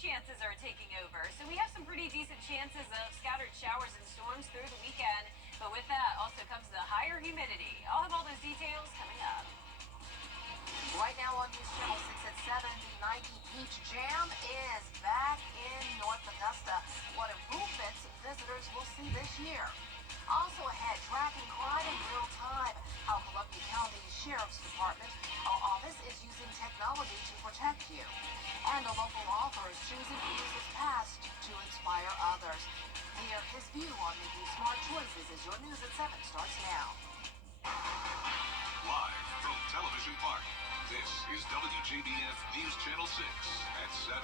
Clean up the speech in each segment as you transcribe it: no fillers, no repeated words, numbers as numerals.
chances are taking over. So we have some pretty decent chances of scattered showers and storms through the weekend. But with that also comes the higher humidity. I'll have all those details coming up. Right now on News Channel 6 at 7, the Nike Peach Jam is back in North Augusta. What improvements visitors will see this year. Also ahead, tracking crime in real time. How Columbia County's Sheriff's Department office is using technology to protect you. And a local author is choosing to use his past to inspire others. Hear his view on making smart choices as your News at 7 starts now. Live from Television Park, this is WJBF News Channel 6 at 7.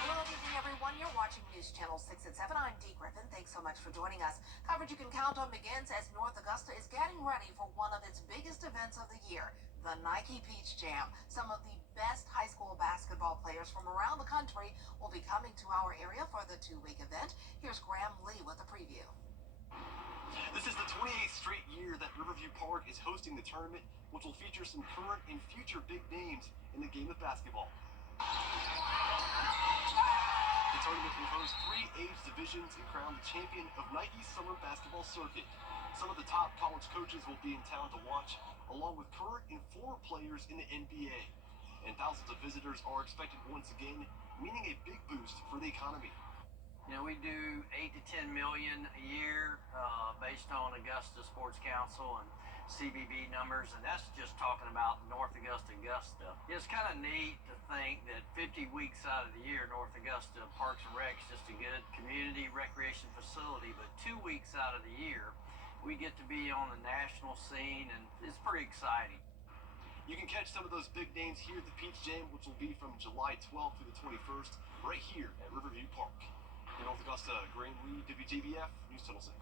Good evening, everyone. You're watching News Channel 6 at 7. I'm Dee Griffin. Thanks so much for joining us. Coverage you can count on begins as North Augusta is getting ready for one of its biggest events of the year, the Nike Peach Jam. Some of the best high school basketball players from around the country will be coming to our area for the two-week event. Here's Graham Lee with a preview. This is the 28th straight year that Riverview Park is hosting the tournament, which will feature some current and future big names in the game of basketball. The tournament will host 3 age divisions and crown the champion of Nike's summer basketball circuit. Some of the top college coaches will be in town to watch, along with current and former players in the NBA. And thousands of visitors are expected once again, meaning a big boost for the economy. You know, we do 8 to 10 million a year based on Augusta Sports Council and CBB numbers, and that's just talking about North Augusta. It's kind of neat to think that 50 weeks out of the year, North Augusta Parks and Rec is just a good community recreation facility, but 2 weeks out of the year, we get to be on the national scene, and it's pretty exciting. You can catch some of those big names here at the Peach Jam, which will be from July 12th through the 21st, right here at Riverview Park. In North Augusta, Graham Lee, WJBF, News Channel 6.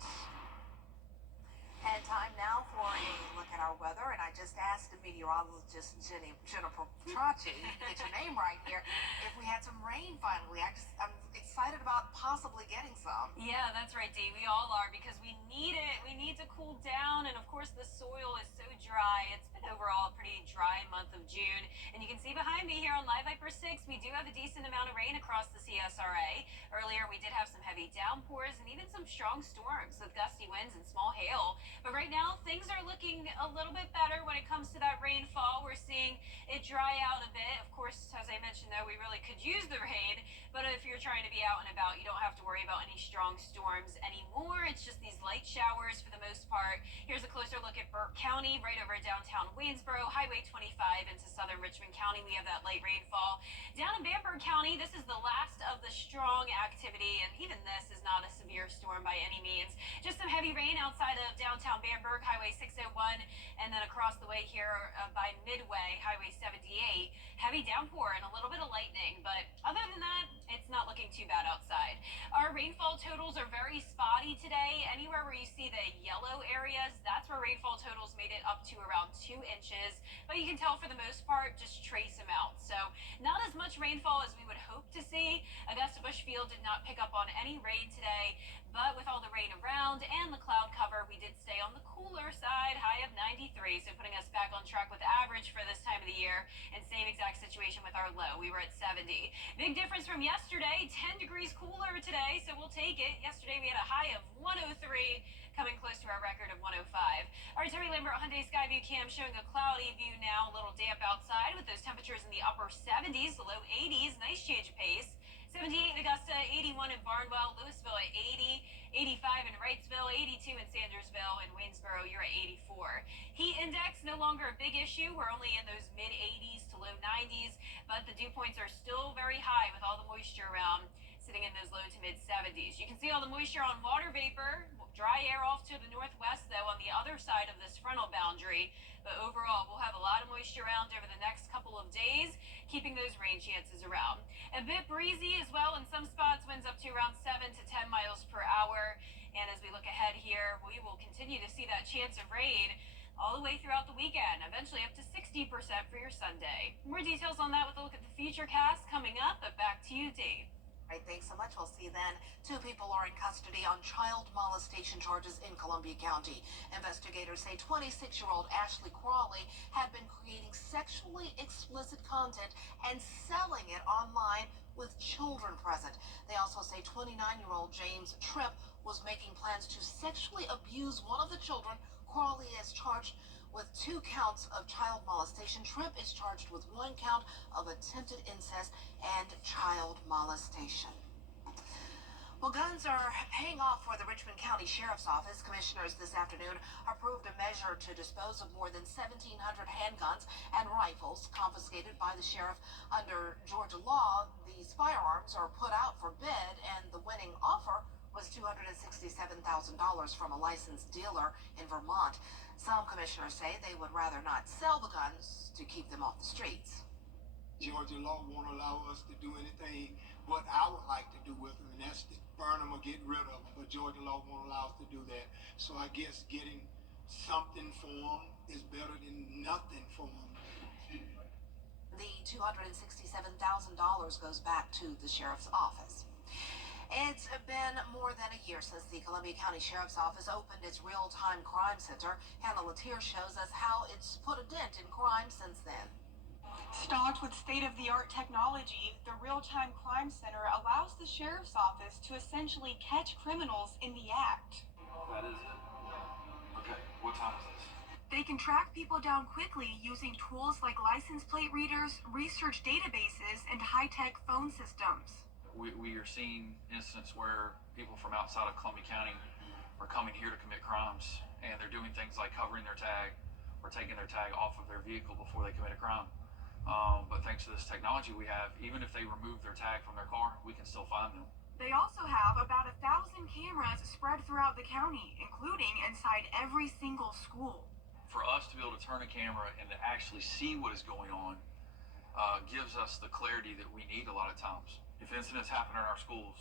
And time now for a look at our weather, and I just asked the meteorologist Jennifer Tracci, get your name right here, if we had some rain finally. I'm excited about possibly getting some. Yeah, that's right, Dee. We all are, because we need it. We need to cool down, and of course the soil is so dry. It's been overall a pretty dry month of June, and you can see behind me here on Live Viper 6, we do have a decent amount of rain across the CSRA. Earlier we did have some heavy downpours and even some strong storms with gusty winds and small hail. But right now, things are looking a little bit better when it comes to that rainfall. We're seeing it dry out a bit. Of course, as I mentioned, though, we really could use the rain. But if you're trying to be out and about, you don't have to worry about any strong storms anymore. It's just these light showers for the most part. Here's a closer look at Burke County, right over downtown Waynesboro, Highway 25 into southern Richmond County. We have that light rainfall. Down in Bamberg County, this is the last of the strong activity, and even this is not a severe storm by any means. Just some heavy rain outside of downtown Bamberg, Highway 601, and then across the way here by Midway, Highway 78, heavy downpour and a little bit of lightning. But other than that, it's not looking too bad outside. Our rainfall totals are very spotty today. Anywhere where you see the yellow areas, that's where rainfall totals made it up to around 2 inches. But you can tell for the most part, just trace amounts. So not as much rainfall as we would hope to see. Augusta Bushfield did not pick up on any rain today, but with all the rain around and the cloud cover, we did stay on the cooler side, high of 93, so putting us back on track with average for this time of the year, and same exact situation with our low. We were at 70. Big difference from yesterday, 10 degrees cooler today, so we'll take it. Yesterday we had a high of 103, coming close to our record of 105. Our Terry Lambert Hyundai Skyview cam showing a cloudy view now, a little damp outside with those temperatures in the upper 70s, the low 80s. Nice change of pace. 78 in Augusta, 81 in Barnwell, Louisville at 80, 85 in Wrightsville, 82 in Sandersville, and Waynesboro, you're at 84. Heat index, no longer a big issue. We're only in those mid-80s to low 90s, but the dew points are still very high with all the moisture around, sitting in those low to mid-70s. You can see all the moisture on water vapor. Dry air off to the northwest, though, on the other side of this frontal boundary. But overall, we'll have a lot of moisture around over the next couple of days, keeping those rain chances around. A bit breezy as well in some spots, winds up to around 7 to 10 miles per hour. And as we look ahead here, we will continue to see that chance of rain all the way throughout the weekend, eventually up to 60% for your Sunday. More details on that with a look at the future cast coming up, but back to you, Dave. Right, thanks so much. We'll see you then. 2 people are in custody on child molestation charges in Columbia County. Investigators say 26-year-old Ashley Crawley had been creating sexually explicit content and selling it online with children present. They also say 29-year-old James Tripp was making plans to sexually abuse one of the children. Crawley is charged with 2 counts of child molestation. Tripp is charged with 1 count of attempted incest and child molestation. Well, guns are paying off for the Richmond County Sheriff's Office. Commissioners this afternoon approved a measure to dispose of more than 1,700 handguns and rifles confiscated by the sheriff. Under Georgia law, these firearms are put out for bid, and the winning offer was $267,000 from a licensed dealer in Vermont. Some commissioners say they would rather not sell the guns to keep them off the streets. Georgia law won't allow us to do anything what I would like to do with them, and that's to burn them or get rid of them. But Georgia law won't allow us to do that. So I guess getting something for them is better than nothing for them. The $267,000 goes back to the sheriff's office. It's been more than a year since the Columbia County Sheriff's Office opened its real-time crime center. Hannah Latier shows us how it's put a dent in crime since then. Stocked with state-of-the-art technology, the Real-Time Crime Center allows the Sheriff's Office to essentially catch criminals in the act. That is it. Okay, what time is this? They can track people down quickly using tools like license plate readers, research databases, and high-tech phone systems. We are seeing incidents where people from outside of Columbia County are coming here to commit crimes, and they're doing things like covering their tag or taking their tag off of their vehicle before they commit a crime. But thanks to this technology we have, even if they remove their tag from their car, we can still find them. They also have about 1,000 cameras spread throughout the county, including inside every single school. For us to be able to turn a camera and to actually see what is going on gives us the clarity that we need a lot of times. If incidents happen in our schools,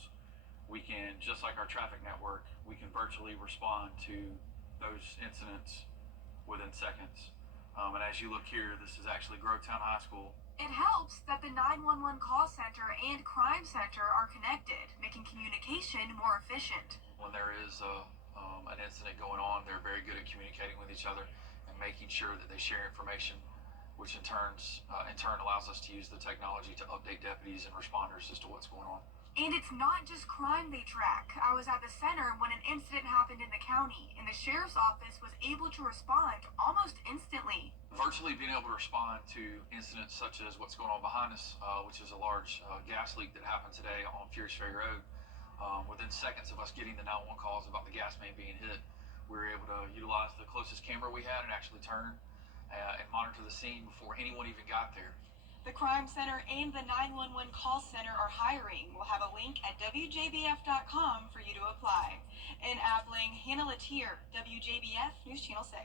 we can, just like our traffic network, we can virtually respond to those incidents within seconds. And as you look here, this is actually Grovetown High School. It helps that the 911 call center and crime center are connected, making communication more efficient. When there is an incident going on, they're very good at communicating with each other and making sure that they share information, which in turn allows us to use the technology to update deputies and responders as to what's going on. And it's not just crime they track. I was at the center when an incident happened in the county, and the sheriff's office was able to respond almost instantly. Virtually being able to respond to incidents such as what's going on behind us, which is a large gas leak that happened today on Furious Ferry Road. Within seconds of us getting the 911 calls about the gas main being hit, we were able to utilize the closest camera we had and actually turn and monitor the scene before anyone even got there. The Crime Center and the 911 call center are hiring. We'll have a link at WJBF.com for you to apply. In Abilene, Hannah Latier, WJBF News Channel 6.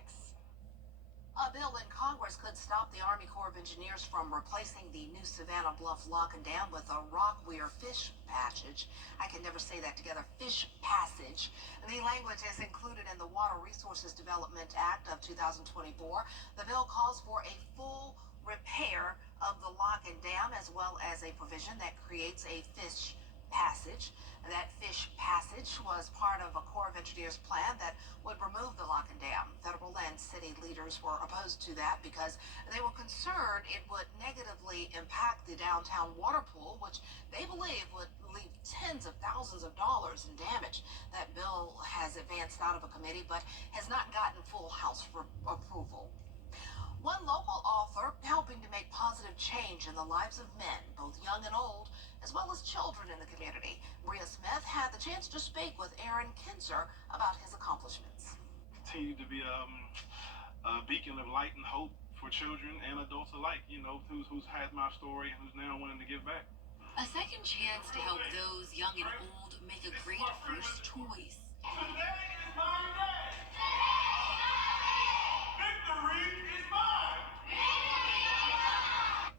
A bill in Congress could stop the Army Corps of Engineers from replacing the new Savannah Bluff Lock and Dam with a rock weir fish passage. I can never say that together, fish passage. The language is included in the Water Resources Development Act of 2024. The bill calls for a full repair of the lock and dam, as well as a provision that creates a fish passage. That fish passage was part of a Corps of Engineers plan that would remove the lock and dam. Federal and city leaders were opposed to that because they were concerned it would negatively impact the downtown water pool, which they believe would leave tens of thousands of dollars in damage. That bill has advanced out of a committee but has not gotten full House approval. One local author helping to make positive change in the lives of men, both young and old, as well as children in the community. Bria Smith had the chance to speak with Aaron Kinzer about his accomplishments. Continue to be a beacon of light and hope for children and adults alike, you know, who's had my story and who's now wanting to give back. A second chance to help those young and old make a great first choice. Today is my day. Victory is mine.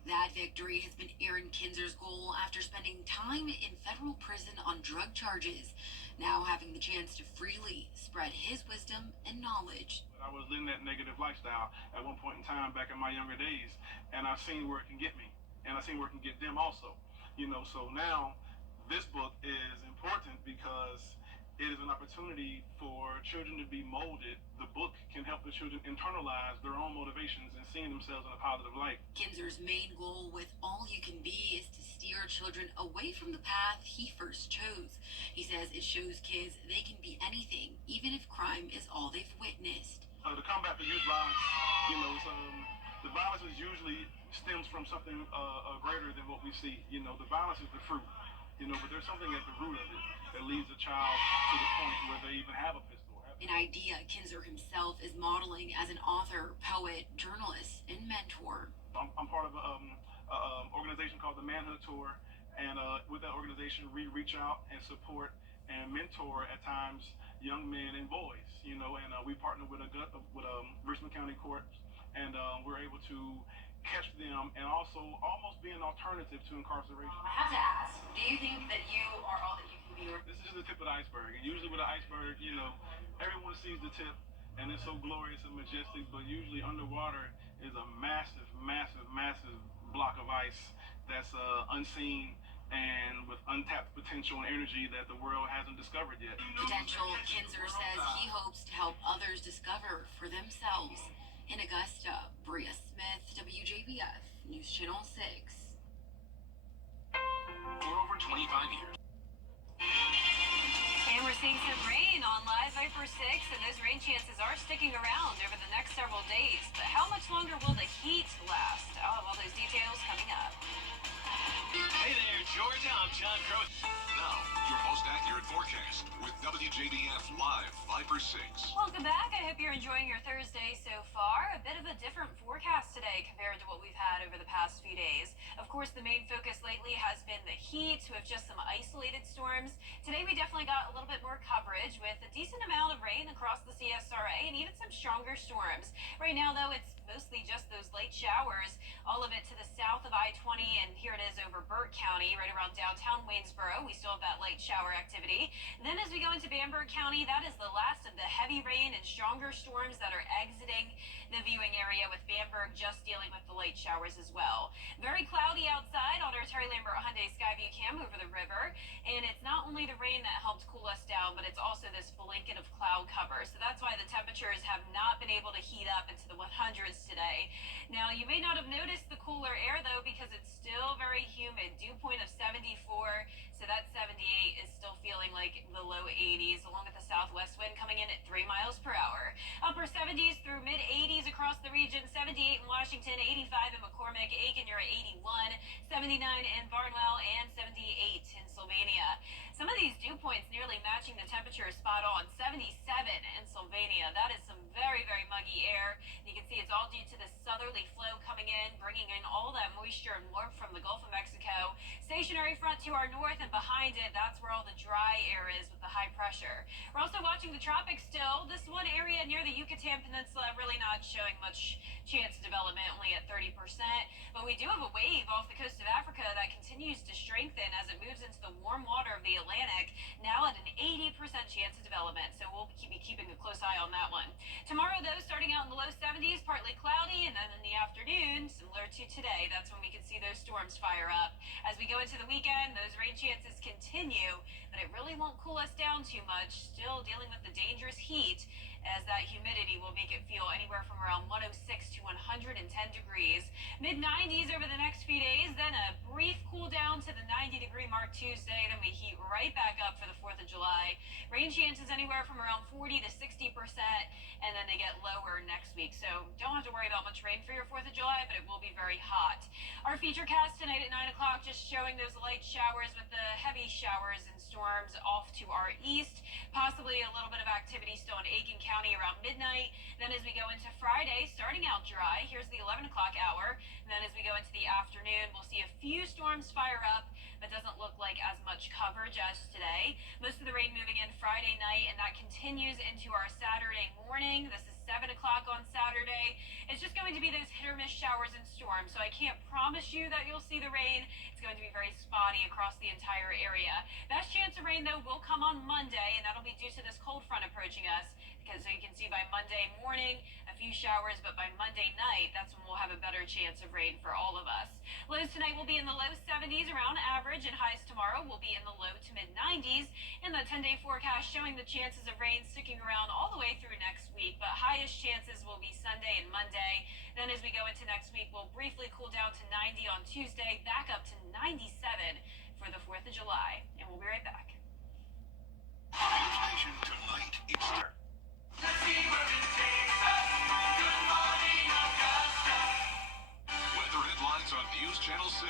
That victory has been Aaron Kinzer's goal after spending time in federal prison on drug charges. Now having the chance to freely spread his wisdom and knowledge. I was in that negative lifestyle at one point in time back in my younger days, and I've seen where it can get me, and I've seen where it can get them also. You know, so now This book is important because it is an opportunity for children to be molded. The book can help the children internalize their own motivations and seeing themselves in a positive light. Kinzer's main goal with All You Can Be is to steer children away from the path he first chose. He says it shows kids they can be anything, even if crime is all they've witnessed. To combat the youth violence, the violence is usually stems from something greater than what we see. The violence is the fruit, but there's something at the root of it that leads a child to the point where they even have a pistol. An idea Kinzer himself is modeling as an author, poet, journalist, and mentor. I'm part of an organization called the Manhood Tour, and with that organization, we reach out and support and mentor at times young men and boys. And we partner with Richmond County Court, and we're able to catch them and also almost be an alternative to incarceration. I have to ask, do you think that you are all that you can be? This is just the tip of the iceberg, and usually with an iceberg, everyone sees the tip, and it's so glorious and majestic, but usually underwater is a massive, massive, massive block of ice that's unseen and with untapped potential and energy that the world hasn't discovered yet. Potential, Kinzer says he hopes to help others discover for themselves. In Augusta, Bria Smith, WJBF, News Channel 6. For over 25 years. And we're seeing some rain on Live Viper 6, and those rain chances are sticking around over the next several days. But how much longer will the heat last? I'll have all those details coming up. Hey there, Georgia. I'm John Crow. Now, your most accurate forecast with WJBF Live Viper 6. Welcome back. I hope you're enjoying your Thursday so far. A bit of a different forecast today compared to what we've had over the past few days. Of course, the main focus lately has been the heat with just some isolated storms. Today, we definitely got a little bit more coverage with a decent amount of rain across the CSRA and even some stronger storms. Right now, though, it's mostly just those light showers, all of it to the south of I-20, and here it is over Burke County, right around downtown Waynesboro. We still have that light shower activity. And then as we go into Bamberg County, that is the last of the heavy rain and stronger storms that are exiting the viewing area, with Bamberg just dealing with the light showers as well. Very cloudy outside on our Terry Lambert Hyundai Skyview cam over the river, and it's not only the rain that helped cool us down, but it's also this blanket of cloud cover. So that's why the temperatures have not been able to heat up into the 100s today. Now, you may not have noticed the cooler air, though, because it's still very humid. Dew point of 74, so that 78 is still feeling like the low 80s, along with the southwest wind coming in at 3 miles per hour. Upper 70s through mid 80s across the region. 78 in Washington, 85 in McCormick, Aiken, you're at 81, 79 in Barnwell, and 78 in Sylvania. Some of these dew points nearly matching the temperature spot on. 77 in Sylvania. That is some very, very muggy air. You can see it's all due to the southerly flow coming in, bringing in all that moisture and warmth from the Gulf of Mexico. Stationary front to our north, and behind it, that's where all the dry air is with the high pressure. We're also watching the tropics still. This one area near the Yucatan Peninsula really not showing much chance of development, only at 30%. But we do have a wave off the coast of Africa that continues to strengthen as it moves into the warm water of the Atlantic, now at an 80% chance of development. So we'll be keeping a close eye on that one. Tomorrow, though, starting out in the low 70s, partly cloudy, and then in the afternoon, similar to today, that's when we can see those storms fire up. As we go into the weekend, those rain chances continue, but it really won't cool us down too much. Still dealing with the dangerous heat, as that humidity will make it feel anywhere from around 106 to 110 degrees. Mid-90s over the next few days, then a brief cool down to the 90-degree mark Tuesday, then we heat right back up for the 4th of July. Rain chances anywhere from around 40 to 60%, and then they get lower next week. So don't have to worry about much rain for your 4th of July, but it will be very hot. Our feature cast tonight at 9 o'clock just showing those light showers with the heavy showers and storms off to our east. Possibly a little bit of activity still in Aiken County around midnight. Then as we go into Friday, starting out dry, here's the 11 o'clock hour. And then as we go into the afternoon, we'll see a few storms fire up, but doesn't look like as much coverage as today. Most of the rain moving in Friday night, and that continues into our Saturday morning. This is 7 o'clock on Saturday. It's just going to be those hit or miss showers and storms, so I can't promise you that you'll see the rain. It's going to be very spotty across the entire area. Best chance of rain, though, will come on Monday, and that'll be due to this cold front approaching us. Because so you can see by Monday morning, a few showers, but by Monday night, that's when we'll have a better chance of rain for all of us. Lows tonight will be in the low 70s around average, and highs tomorrow will be in the low to mid 90s. And the 10-day forecast showing the chances of rain sticking around all the way through next week, but highest chances will be Sunday and Monday. Then as we go into next week, we'll briefly cool down to 90 on Tuesday, back up to 97 for the 4th of July. And we'll be right back. News Nation tonight, it's Weather headlines on News Channel 6,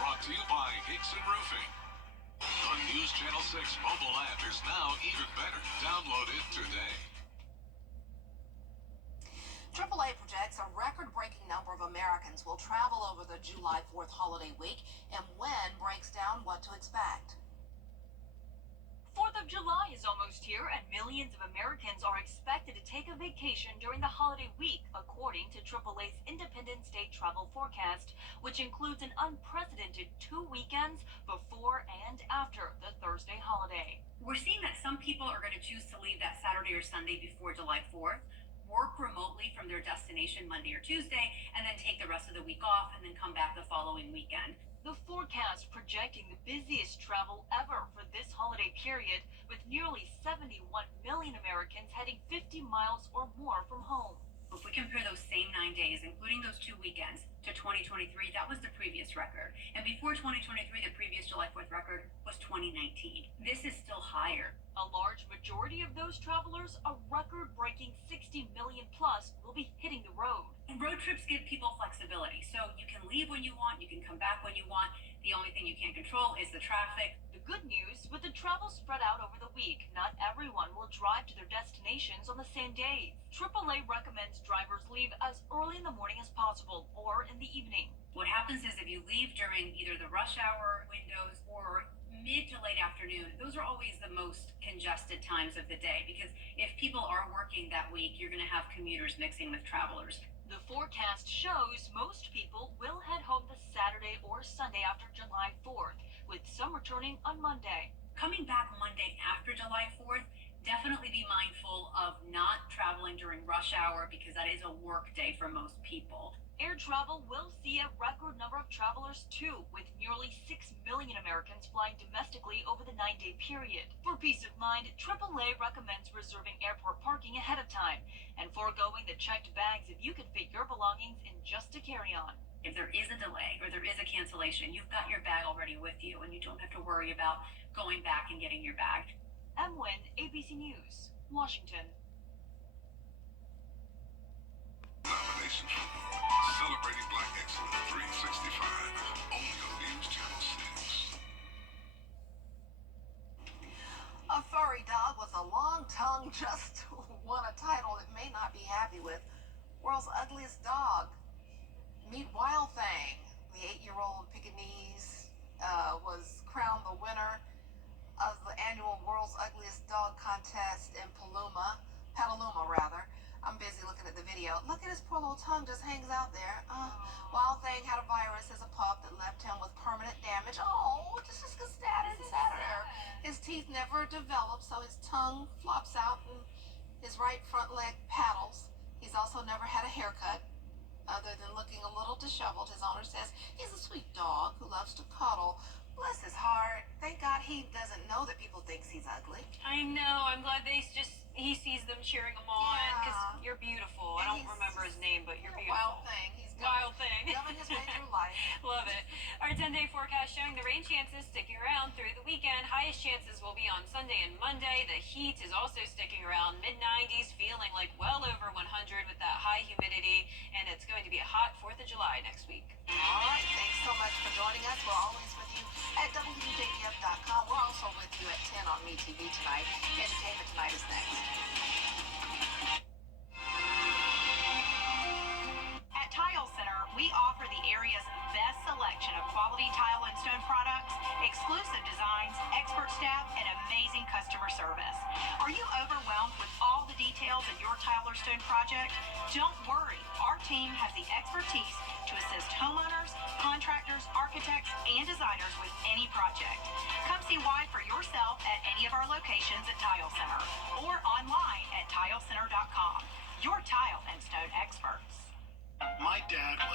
brought to you by Hickson Roofing. The News Channel 6 mobile app is now even better. Download it today. AAA projects a record-breaking number of Americans will travel over the July 4th holiday week, and when breaks down what to expect. 4th of July is almost here, and millions of Americans are expected to take a vacation during the holiday week, according to AAA's Independence Day travel forecast, which includes an unprecedented 2 weekends before and after the Thursday holiday. We're seeing that some people are going to choose to leave that Saturday or Sunday before July 4th, work remotely from their destination Monday or Tuesday, and then take the rest of the week off and then come back the following weekend. The forecast projecting the busiest travel ever for this holiday period, with nearly 71 million Americans heading 50 miles or more from home. If we compare those same 9 days, including those 2 weekends, to 2023, that was the previous record. And before 2023, the previous July 4th record was 2019. This is still higher. A large majority of those travelers, a record-breaking 60 million plus, will be hitting the road. And road trips give people flexibility. So you can leave when you want, you can come back when you want. The only thing you can't control is the traffic. The good news, with the travel spread out over the week, not everyone will drive to their destinations on the same day. AAA recommends drivers leave as early in the morning as possible or in the evening. What happens is if you leave during either the rush hour windows or mid to late afternoon, those are always the most congested times of the day, because if people are working that week, you're going to have commuters mixing with travelers. The forecast shows most people will head home this Saturday or Sunday after July 4th, with some returning on Monday. Coming back Monday after July 4th, definitely be mindful of not traveling during rush hour, because that is a work day for most people. Air travel will see a record number of travelers too, with nearly 6 million Americans flying domestically over the 9-day period. For peace of mind, AAA recommends reserving airport parking ahead of time and foregoing the checked bags if you can fit your belongings in just a carry-on. If there is a delay or there is a cancellation, you've got your bag already with you, and you don't have to worry about going back and getting your bag. M. Wynn, ABC News, Washington. Nomination celebrating Black Excellence 365, only on News Channel 6. A furry dog with a long tongue just won a title it may not be happy with. World's ugliest dog. Meet Wild Thing. The 8-year-old Pekingese was crowned the winner of the annual World's Ugliest Dog contest in Petaluma. I'm busy looking at the video. Look at his poor little tongue just hangs out there. Wild Thing had a virus as a pup that left him with permanent damage. Oh, just sad. His teeth never developed, so his tongue flops out and his right front leg paddles. He's also never had a haircut, other than looking a little disheveled. His owner says he's a sweet dog who loves to cuddle. Bless his heart. Thank God he doesn't know that people think he's ugly. I know. I'm glad he sees them cheering him on, because you're beautiful. And I don't remember his name, but you're beautiful. Wild Thing. He's Wild Thing. Loving his way through life. Love it. Our 10-day forecast showing the rain chances sticking around through the weekend. Highest chances will be on Sunday and Monday. The heat is also sticking around, mid-90s, feeling like well over 100 with that high humidity, and it's going to be a hot 4th of July next week. All right. Thanks so much for joining us. We're always with you at WJBF.com. We're also with you at 10 on MeTV tonight. Entertainment Tonight is next. At Tile Center, we offer the area's best selection of quality tile and stone products, exclusive designs, expert staff, and amazing customer service. Are you overwhelmed with all the details in your tile or stone project? Don't worry. Our team has the expertise to assist homeowners, contractors, architects, and designers with any project. Come see why for yourself at any of our locations at Tile Center or online at tilecenter.com. Your tile and stone experts. My dad was